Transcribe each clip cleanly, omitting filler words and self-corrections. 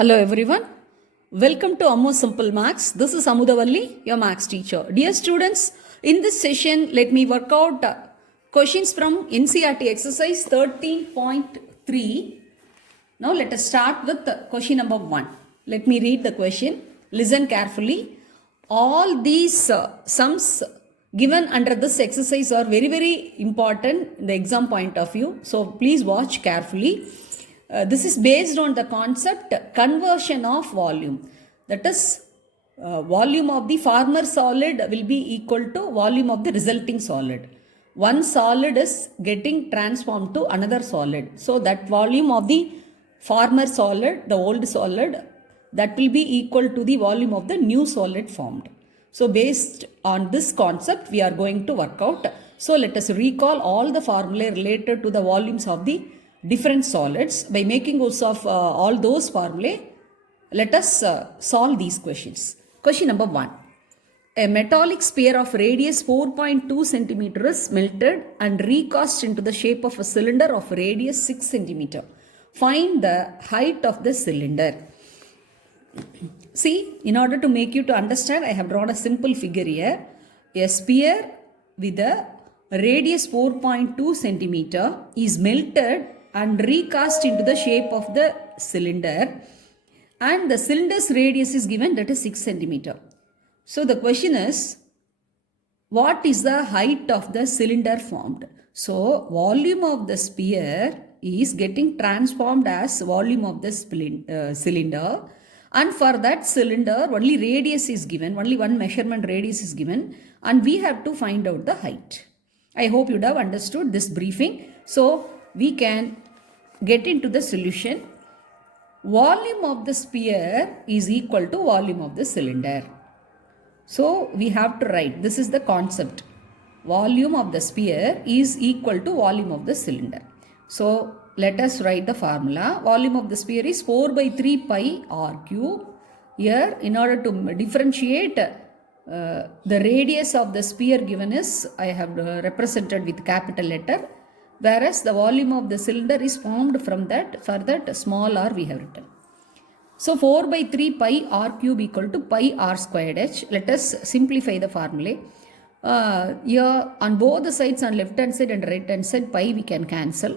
Hello everyone. Welcome to Ammo Simple Maths. This is Amudavalli, your maths teacher. Dear students, in this session, let me work out questions from NCERT exercise 13.3. Now let us start with question number 1. Let me read the question. Listen carefully. All these sums given under this exercise are very, very important in the exam point of view. So please watch carefully. This is based on the concept conversion of volume. That is, volume of the former solid will be equal to volume of the resulting solid. One solid is getting transformed to another solid. So that volume of the former solid, the old solid, that will be equal to the volume of the new solid formed. So based on this concept, we are going to work out. So let us recall all the formulae related to the volumes of the different solids. By making use of all those formulae, let us solve these questions. Question number 1. A metallic sphere of radius 4.2 centimeter is melted and recast into the shape of a cylinder of radius 6 centimeter. Find the height of the cylinder. See, in order to make you to understand, I have drawn a simple figure here. A sphere with a radius 4.2 centimeter is melted and recast into the shape of the cylinder, and the cylinder's radius is given, that is 6 centimeter. So the question is, what is the height of the cylinder formed? So volume of the sphere is getting transformed as volume of the cylinder, and for that cylinder only radius is given, only one measurement radius is given, and we have to find out the height. I hope you have understood this briefing. So we can get into the solution. Volume of the sphere is equal to volume of the cylinder. So we have to write, this is the concept. Volume of the sphere is equal to volume of the cylinder. So let us write the formula. Volume of the sphere is 4 by 3 pi r cube. Here, in order to differentiate the radius of the sphere given is, I have represented with capital letter, whereas the volume of the cylinder is formed from that, for that small r we have written. So 4 by 3 pi r cube equal to pi r squared h. Let us simplify the formula. Here on both the sides, on left hand side and right hand side, pi we can cancel.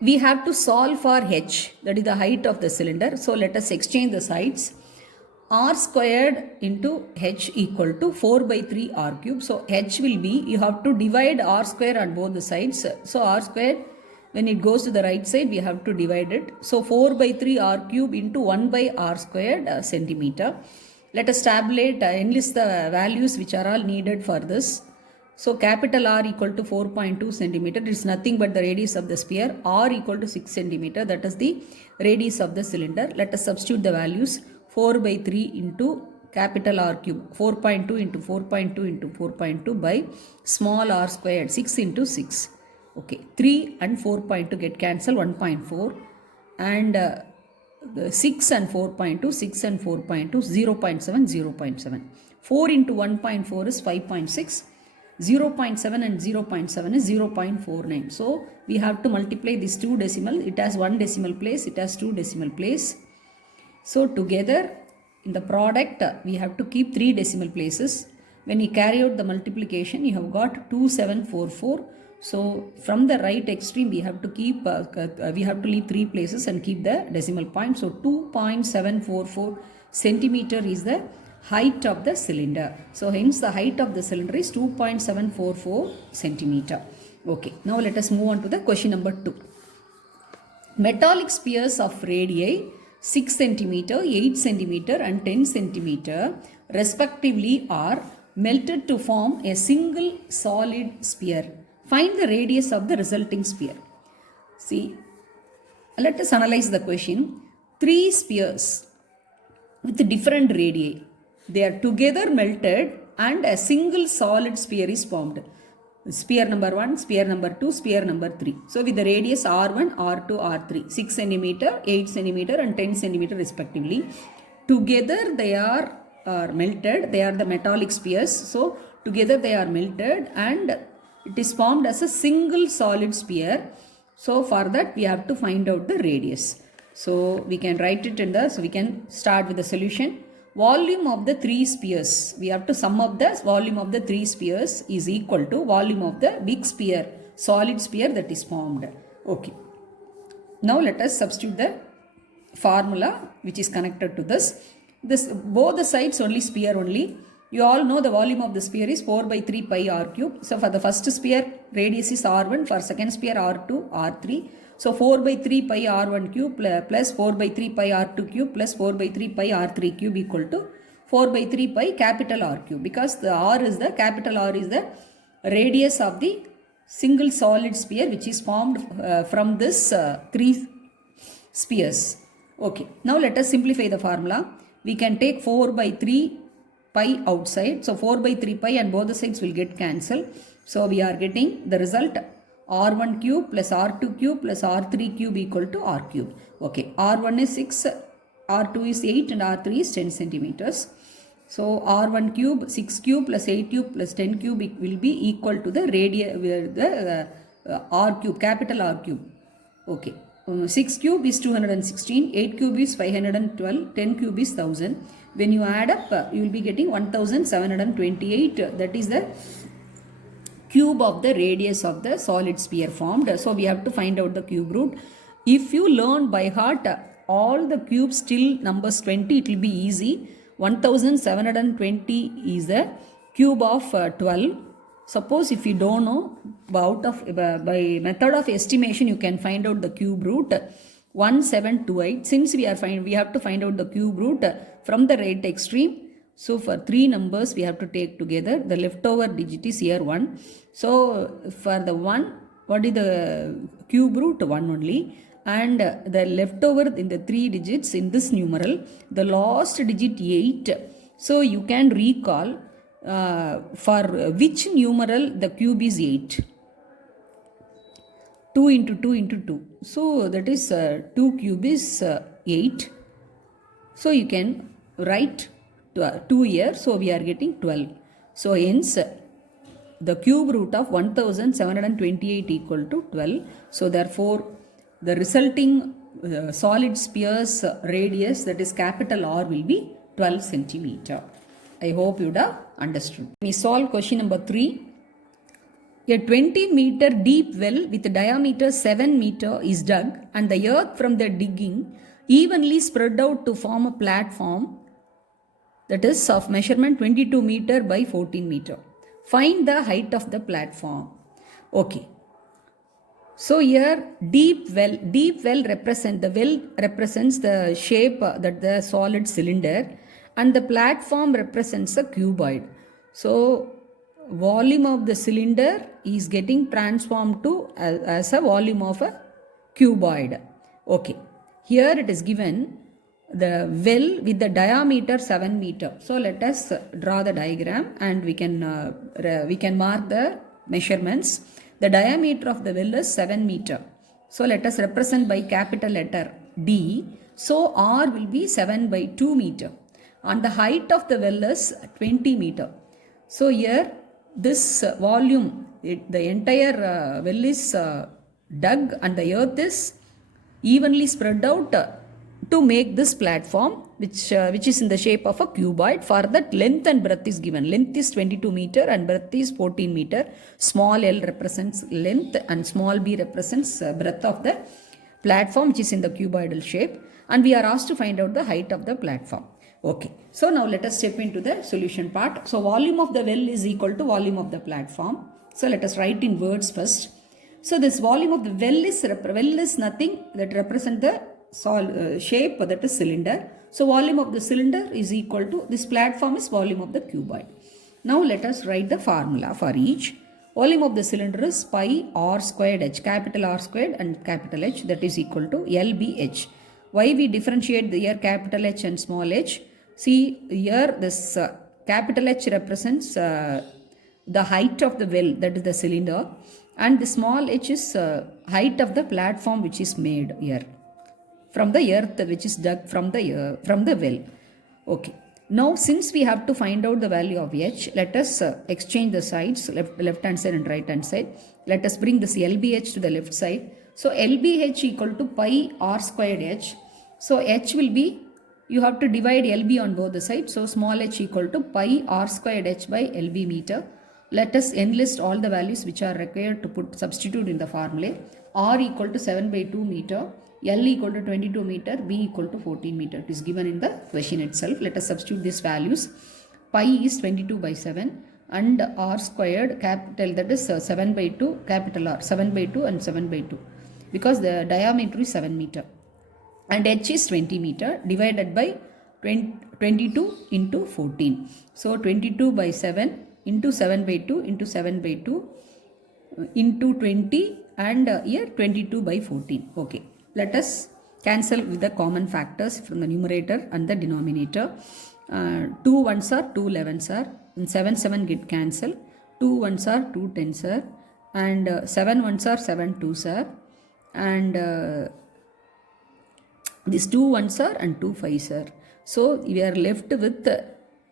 We have to solve for h, that is the height of the cylinder. So let us exchange the sides. R squared into h equal to 4 by 3 r cube. So h will be, you have to divide r square on both the sides. So r squared, when it goes to the right side, we have to divide it. So 4 by 3 r cube into 1 by r squared centimeter. Let us tabulate, enlist the values which are all needed for this. So capital R equal to 4.2 centimeter is nothing but the radius of the sphere. R equal to 6 centimeter, that is the radius of the cylinder. Let us substitute the values. 4 by 3 into capital R cube, 4.2 into 4.2 into 4.2 by small r squared, 6 into 6. Okay, 3 and 4.2 get cancelled, 1.4, and 6 and 4.2, 6 and 4.2, 0.7, 0.7. 4 into 1.4 is 5.6. 0.7 and 0.7 is 0.49. So we have to multiply these two decimal. It has one decimal place, it has two decimal place. So together in the product we have to keep 3 decimal places. When you carry out the multiplication, you have got 2744. So from the right extreme we have to keep we have to leave 3 places and keep the decimal point. So 2.744 centimeter is the height of the cylinder. So hence the height of the cylinder is 2.744 centimeter. Okay, now let us move on to the question number 2. Metallic spheres of radii 6 centimeter, 8 centimeter and 10 centimeter respectively are melted to form a single solid sphere. Find the radius of the resulting sphere. See, let us analyze the question. 3 spheres with different radii, they are together melted and a single solid sphere is formed. Sphere number 1, sphere number 2, sphere number 3. So with the radius R1, R2, R3, 6 centimeter, 8 centimeter and 10 centimeter respectively. Together they are melted, they are the metallic spheres. So together they are melted and it is formed as a single solid sphere. So for that we have to find out the radius. So we can write it in the, so we can start with the solution. Volume of the three spheres, we have to sum up the volume of the three spheres is equal to volume of the big sphere, solid sphere that is formed. Okay. Now let us substitute the formula which is connected to this. Both the sides only sphere only. You all know the volume of the sphere is 4 by 3 pi r cube. So for the first sphere, radius is r1, for second sphere r2, r3. So 4 by 3 pi r1 cube plus 4 by 3 pi r2 cube plus 4 by 3 pi r3 cube equal to 4 by 3 pi capital R cube, because the R is the capital R is the radius of the single solid sphere which is formed from this three spheres. Okay, now let us simplify the formula. We can take 4 by 3 pi outside. So 4 by 3 pi and both the sides will get cancelled. So we are getting the result r1 cube plus r2 cube plus r3 cube equal to r cube. Okay, r1 is 6, r2 is 8 and r3 is 10 centimeters. So r1 cube 6 cube plus 8 cube plus 10 cube will be equal to the r cube, capital R cube. Okay, 6 cube is 216, 8 cube is 512, 10 cube is 1000. When you add up, you will be getting 1728. That is the cube of the radius of the solid sphere formed. So we have to find out the cube root. If you learn by heart all the cubes till numbers 20, it will be easy. 1720 is the cube of 12. Suppose if you don't know, by method of estimation you can find out the cube root 1728. Since we have to find out the cube root from the right extreme. So for three numbers we have to take together. The leftover digit is here 1. So for the 1, what is the cube root? 1 only. And the leftover in the 3 digits in this numeral, the last digit 8. So you can recall for which numeral the cube is 8. 2 into 2 into 2. So that is 2 cube is 8. So you can write 2 here. So we are getting 12. So hence the cube root of 1728 equal to 12. So therefore the resulting solid sphere's radius, that is capital R, will be 12 centimeter. I hope you have understood. We solve question number 3. A 20-meter deep well with a diameter 7 meter is dug and the earth from the digging evenly spread out to form a platform that is of measurement 22 meter by 14 meter. Find the height of the platform. Okay. So here deep well represents the shape that the solid cylinder, and the platform represents a cuboid. So volume of the cylinder is getting transformed to as a volume of a cuboid. Okay, here it is given the well with the diameter 7 meter. So let us draw the diagram and we can mark the measurements. The diameter of the well is 7 meter. So let us represent by capital letter D. So R will be 7 by 2 meter. And the height of the well is 20 meter. So here this volume, the entire well is dug and the earth is evenly spread out to make this platform which is in the shape of a cuboid. For that length and breadth is given. Length is 22 meter and breadth is 14 meter. Small l represents length and small b represents breadth of the platform which is in the cuboidal shape, and we are asked to find out the height of the platform. Okay, so now let us step into the solution part. So volume of the well is equal to volume of the platform. So let us write in words first. So this volume of the well is nothing that represent the shape, that is cylinder. So volume of the cylinder is equal to, this platform is volume of the cuboid. Now let us write the formula for each. Volume of the cylinder is pi r squared h, capital R squared and capital H, that is equal to LBH. Why we differentiate the here capital H and small h? See here this capital H represents the height of the well, that is the cylinder, and the small h is height of the platform which is made here from the earth which is dug from the well. Okay. Now since we have to find out the value of h, let us exchange the sides, left hand side and right hand side. Let us bring this LBH to the left side. So LBH equal to pi r squared h. So h will be, you have to divide LB on both the sides. So small h equal to pi r squared h by LB meter. Let us enlist all the values which are required to substitute in the formula. R equal to 7 by 2 meter, L equal to 22 meter, B equal to 14 meter. It is given in the question itself. Let us substitute these values. Pi is 22 by 7 and R squared capital, that is 7 by 2 capital R, 7 by 2 and 7 by 2, because the diameter is 7 meter and h is 20 meter, divided by 22 into 14. So 22 by 7 into 7 by 2 into 7 by 2 into 20, and here 22 by 14. Okay, let us cancel with the common factors from the numerator and the denominator. 2 ones are 2 11s are, and 7 get cancelled. 2 ones are 2 10s are, and 7 ones are 7 2s are, and these 2 ones are and 2 5s are. So we are left with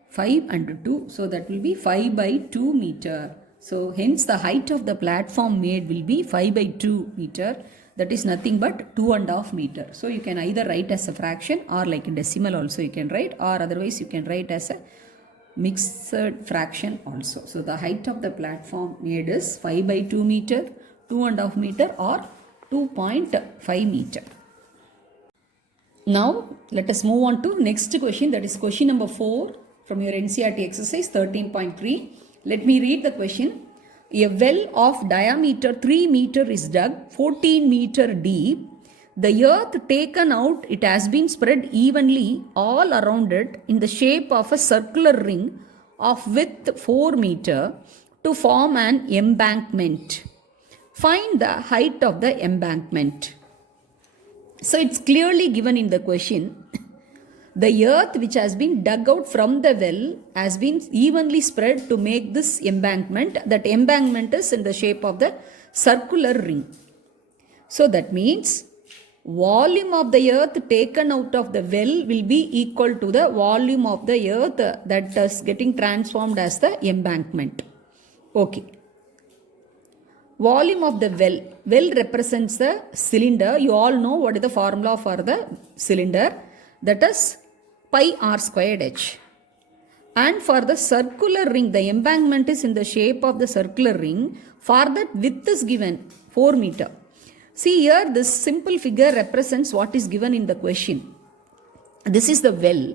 5 and 2. So that will be 5 by 2 meter. So hence the height of the platform made will be 5 by 2 meter. That is nothing but 2.5 meter. So you can either write as a fraction or like in decimal also you can write, or otherwise you can write as a mixed fraction also. So the height of the platform made is 5 by 2 meter, 2.5 meter or 2.5 meter. Now let us move on to next question, that is question number 4 from your NCERT exercise 13.3. Let me read the question. A well of diameter 3 meter is dug 14 meter deep. The earth taken out, it has been spread evenly all around it in the shape of a circular ring of width 4 meter to form an embankment. Find the height of the embankment. So it's clearly given in the question. The earth which has been dug out from the well has been evenly spread to make this embankment. That embankment is in the shape of the circular ring. So that means volume of the earth taken out of the well will be equal to the volume of the earth that is getting transformed as the embankment. Okay. Volume of the well. Well represents the cylinder. You all know what is the formula for the cylinder. That is pi r squared h. And for the circular ring, the embankment is in the shape of the circular ring. For that width is given 4 meter. See here, this simple figure represents what is given in the question. This is the well,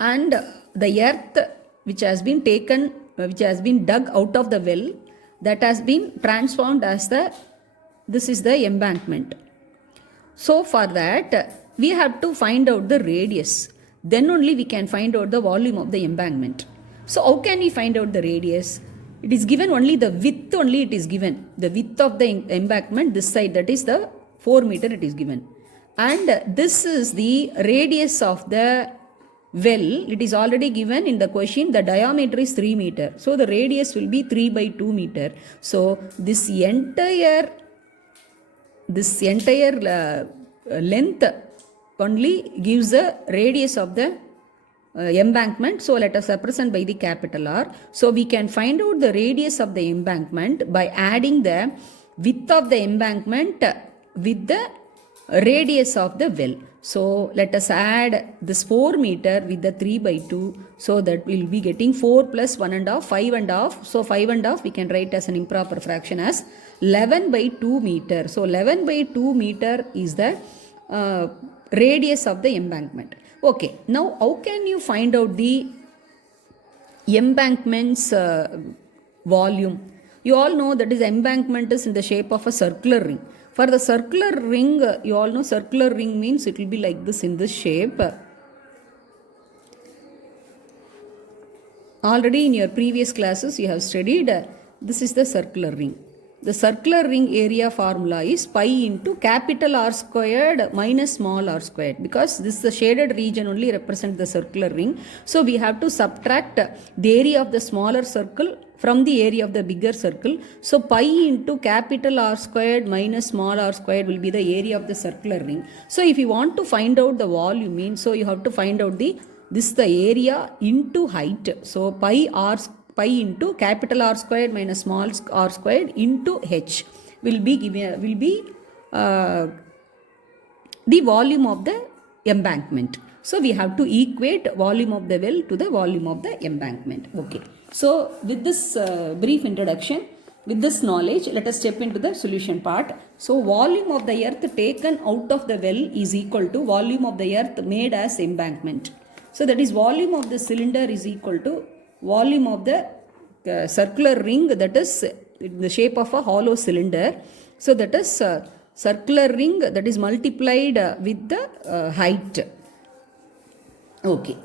and the earth which has been taken, which has been dug out of the well, that has been transformed as this is the embankment. So for that we have to find out the radius. Then only we can find out the volume of the embankment. So how can we find out the radius? It is given only the width, only it is given. The width of the embankment, this side, that is the 4 meter it is given. And this is the radius of the well. It is already given in the question. The diameter is 3 meter. So the radius will be 3 by 2 meter. So this entire length only gives the radius of the embankment. So let us represent by the capital R. So we can find out the radius of the embankment by adding the width of the embankment with the radius of the well. So let us add this 4 meter with the 3 by 2. So that we will be getting 4 plus 1.5, 5.5. So 5.5 we can write as an improper fraction as 11 by 2 meter. So 11 by 2 meter is the radius of the embankment. Okay, now how can you find out the embankment's volume? You all know that is embankment is in the shape of a circular ring. For the circular ring, you all know circular ring means it will be like this in this shape. Already in your previous classes you have studied, this is the circular ring. The circular ring area formula is pi into capital R squared minus small r squared, because this the shaded region only represents the circular ring. So we have to subtract the area of the smaller circle from the area of the bigger circle. So pi into capital R squared minus small r squared will be the area of the circular ring. So if you want to find out the volume means, so you have to find out this the area into height. So pi into capital R squared minus small r squared into h will be the volume of the embankment. So we have to equate volume of the well to the volume of the embankment. Okay. So with this brief introduction, with this knowledge, let us step into the solution part. So volume of the earth taken out of the well is equal to volume of the earth made as embankment. So that is volume of the cylinder is equal to volume of the circular ring, that is in the shape of a hollow cylinder. So that is circular ring that is multiplied with the height. Okay.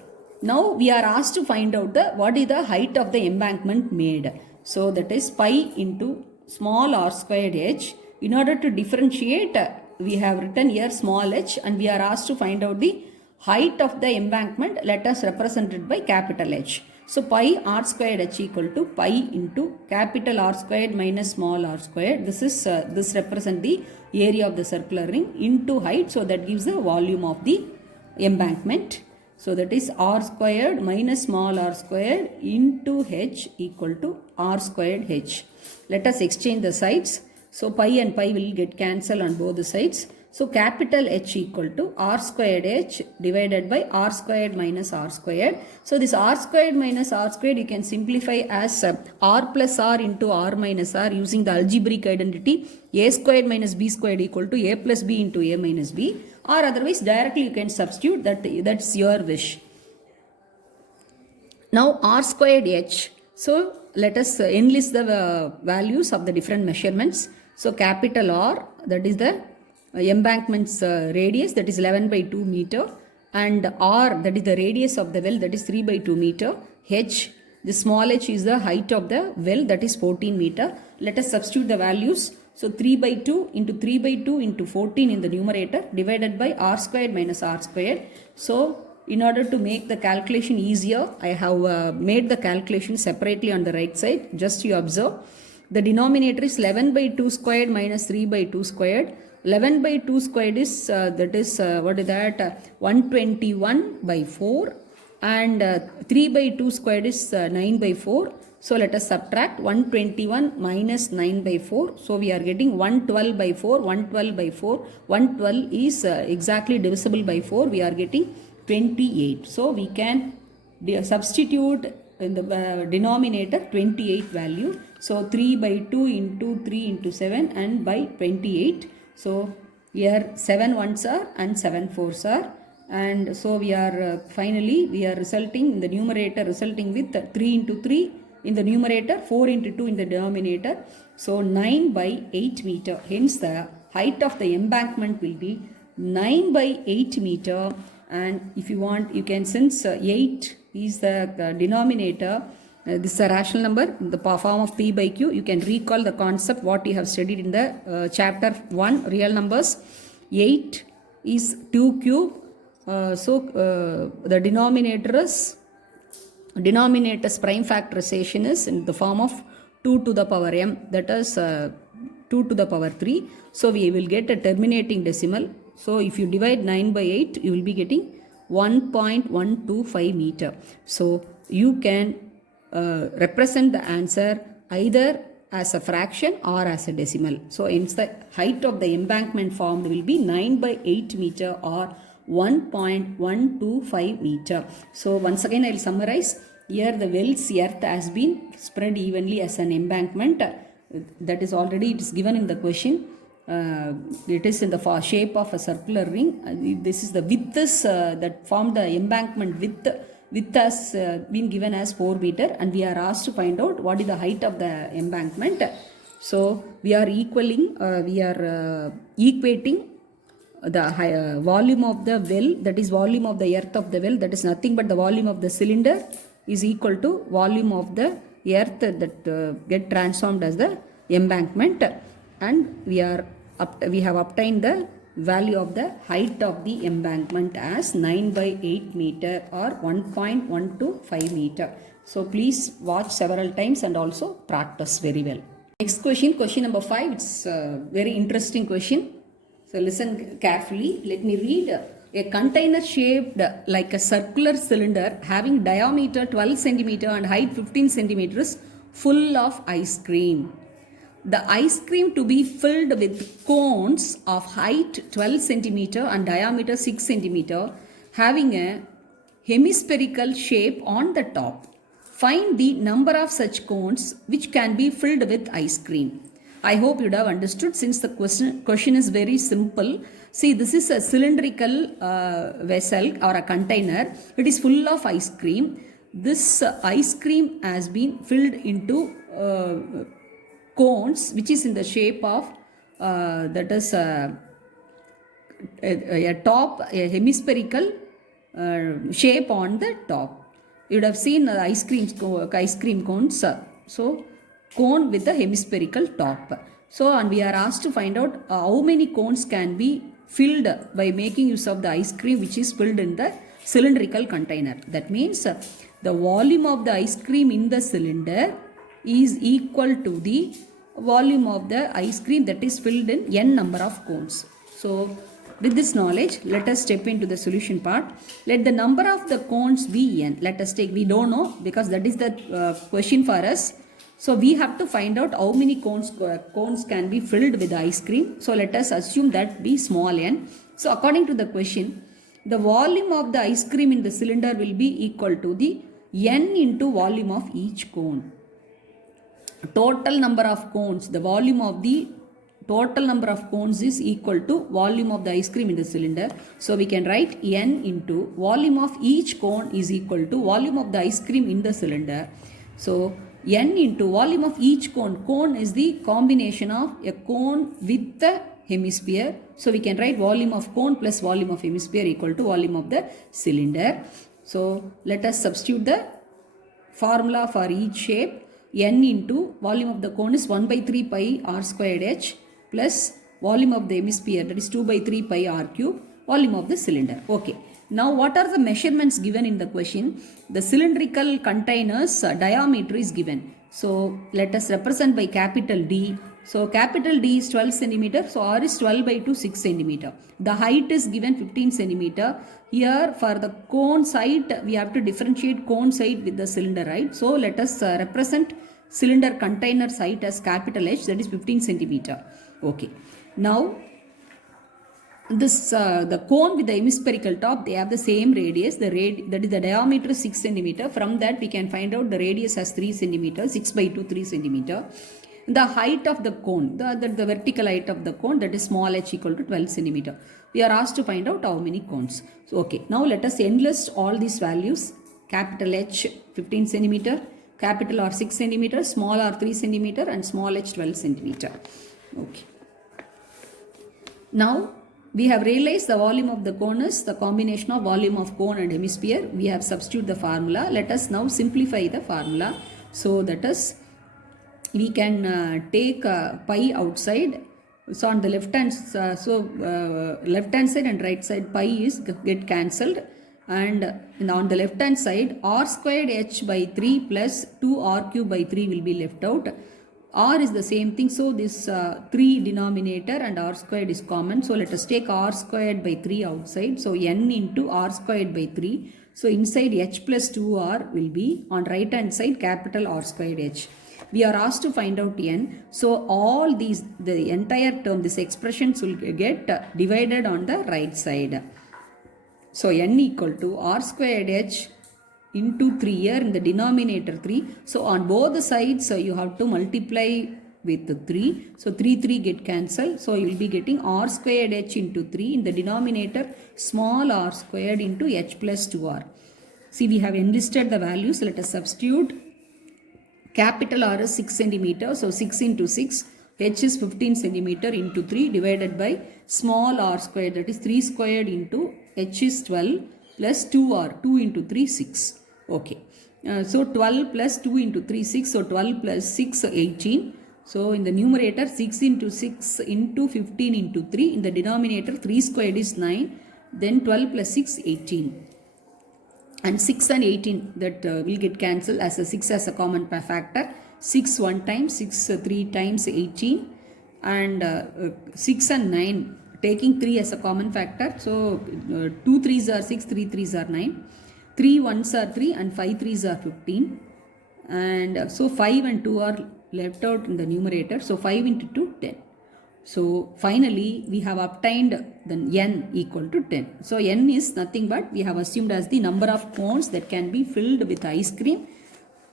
Now we are asked to find out what is the height of the embankment made. So that is pi into small r squared h. In order to differentiate, we have written here small h, and we are asked to find out the height of the embankment. Let us represent it by capital H. So pi r squared h equal to pi into capital R squared minus small r squared. This represent the area of the circular ring into height. So that gives the volume of the embankment. So that is r squared minus small r squared into h equal to r squared h. Let us exchange the sides. So pi and pi will get cancelled on both the sides. So capital H equal to r squared h divided by r squared minus r squared. So this r squared minus r squared you can simplify as r plus r into r minus r using the algebraic identity a squared minus b squared equal to a plus b into a minus b, or otherwise directly you can substitute, that's your wish. Now r squared h. So let us enlist the values of the different measurements. So capital R, that is the embankment's radius, that is 11 by 2 meter, and r, that is the radius of the well, that is 3 by 2 meter. H, the small h is the height of the well, that is 14 meter. Let us substitute the values. So 3 by 2 into 3 by 2 into 14 in the numerator divided by r squared minus r squared. So in order to make the calculation easier, I have made the calculation separately on the right side. Just you observe. The denominator is 11 by 2 squared minus 3 by 2 squared. 11 by 2 squared is, what is that? 121 by 4. And 3 by 2 squared is 9 by 4. So let us subtract 121 minus 9 by 4. So we are getting 112 by 4. 112 by 4. 112 is exactly divisible by 4. We are getting 28. So we can substitute in the denominator 28 value. So 3 by 2 into 3 into 7 and by 28. So here 7 ones are and 7 fours are. And so we are finally we are resulting in the numerator resulting with 3 into 3 in the numerator, 4 into 2 in the denominator. So 9 by 8 meter. Hence the height of the embankment will be 9 by 8 meter. And if you want, you can, since 8 is the denominator, this is a rational number in the form of p by q. You can recall the concept what you have studied in the chapter 1, real numbers. 8 is 2 cube. The denominator's prime factorization is in the form of 2 to the power m, that is 2 to the power 3. So we will get a terminating decimal. So if you divide 9 by 8, you will be getting 1.125 meter. So you can represent the answer either as a fraction or as a decimal. So hence the height of the embankment formed will be 9 by 8 meter or 1.125 meter. So once again I will summarize. Here the well's earth has been spread evenly as an embankment. That is already, it is given in the question. It is in the shape of a circular ring. This is the width that formed the embankment width has been given as 4 meter, and we are asked to find out what is the height of the embankment. So we are equating the volume of the well, that is volume of the earth of the well, that is nothing but the volume of the cylinder is equal to volume of the earth that get transformed as the embankment, and we have obtained the value of the height of the embankment as 9 by 8 meter or 1.125 meter. So please watch several times and also practice very well. Next question, question number 5. It's a very interesting question. So listen carefully. Let me read. A container shaped like a circular cylinder having diameter 12 centimeter and height 15 centimeters full of ice cream. The ice cream to be filled with cones of height 12 centimeter and diameter 6 centimeter having a hemispherical shape on the top. Find the number of such cones which can be filled with ice cream. I hope you would have understood since the question is very simple. See, this is a cylindrical vessel or a container. It is full of ice cream. This ice cream has been filled into cones which is in the shape of that is a top, a hemispherical shape on the top. You would have seen ice cream cones. So cone with a hemispherical top. So and we are asked to find out how many cones can be filled by making use of the ice cream which is filled in the cylindrical container. That means the volume of the ice cream in the cylinder is equal to the volume of the ice cream that is filled in n number of cones. So with this knowledge, let us step into the solution part. Let the number of the cones be n. Let us take, we don't know because that is the question for us. So we have to find out how many cones can be filled with ice cream. So let us assume that be small n. So according to the question, the volume of the ice cream in the cylinder will be equal to the n into volume of each cone. Total number of cones, the volume of the total number of cones is equal to volume of the ice cream in the cylinder. So we can write n into volume of each cone is equal to volume of the ice cream in the cylinder. So n into volume of each cone. Cone is the combination of a cone with the hemisphere. So we can write volume of cone plus volume of hemisphere equal to volume of the cylinder. So let us substitute the formula for each shape. N into volume of the cone is 1 by 3 pi r squared h plus volume of the hemisphere, that is 2 by 3 pi r cube, volume of the cylinder. Okay. Now what are the measurements given in the question? The cylindrical container's diameter is given. So let us represent by capital D. So capital D is 12 centimeter. So R is 12 by 2, 6 centimeter. The height is given 15 centimeter. Here for the cone side, we have to differentiate cone side with the cylinder, right? So let us represent cylinder container height as capital H, that is 15 centimeter. Okay. Now this the cone with the hemispherical top, they have the same radius. That is the diameter is 6 centimeter. From that we can find out the radius as 3 centimeter, 6 by 2, 3 centimeter. The height of the cone, the vertical height of the cone, that is small h equal to 12 centimeter. We are asked to find out how many cones. So okay, now let us enlist all these values. Capital H 15 centimeter, capital R 6 centimeter, small r 3 centimeter and small h 12 centimeter. Okay. Now we have realized the volume of the cone is the combination of volume of cone and hemisphere. We have substituted the formula. Let us now simplify the formula. So that is, we can take pi outside. So on the left hand, left hand side and right side pi is get cancelled, and on the left hand side r squared h by 3 plus 2r cube by 3 will be left out. R is the same thing, so this 3 denominator and r squared is common. So let us take r squared by 3 outside. So n into r squared by 3. So inside h plus 2r will be on right hand side capital R squared h. We are asked to find out n. So all these, the entire term, this expressions will get divided on the right side. So n equal to r squared h into 3 here in the denominator 3. So on both the sides you have to multiply with the 3. So 3 get cancelled. So you will be getting r squared h into 3 in the denominator small r squared into h plus 2r. See, we have enlisted the values. Let us substitute. Capital R is 6 centimeter. So 6 into 6. H is 15 centimeter into 3 divided by small r squared, that is 3 squared into h is 12 plus 2r, 2 into 3, 6. Okay. So 12 plus 2 into 3, 6. So 12 plus 6, 18. So in the numerator 6 into 6 into 15 into 3. In the denominator 3 squared is 9. Then 12 plus 6, 18. And 6 and 18 that will get cancelled as a 6 as a common factor. 6 one time, 6 3 times 18, and 6 and 9 taking 3 as a common factor. So 2 3s are 6, 3 3s are 9, 3 1s are 3 and 5 3s are 15, and so 5 and 2 are left out in the numerator. So 5 into 2, 10. So finally we have obtained the n equal to 10. So n is nothing but we have assumed as the number of cones that can be filled with ice cream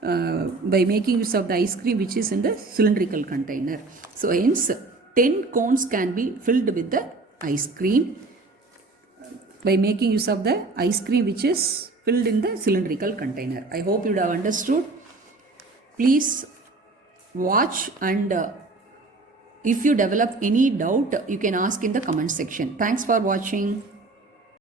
by making use of the ice cream which is in the cylindrical container. So hence 10 cones can be filled with the ice cream by making use of the ice cream which is filled in the cylindrical container. I hope you have understood. Please watch, and if you develop any doubt, you can ask in the comment section. Thanks for watching.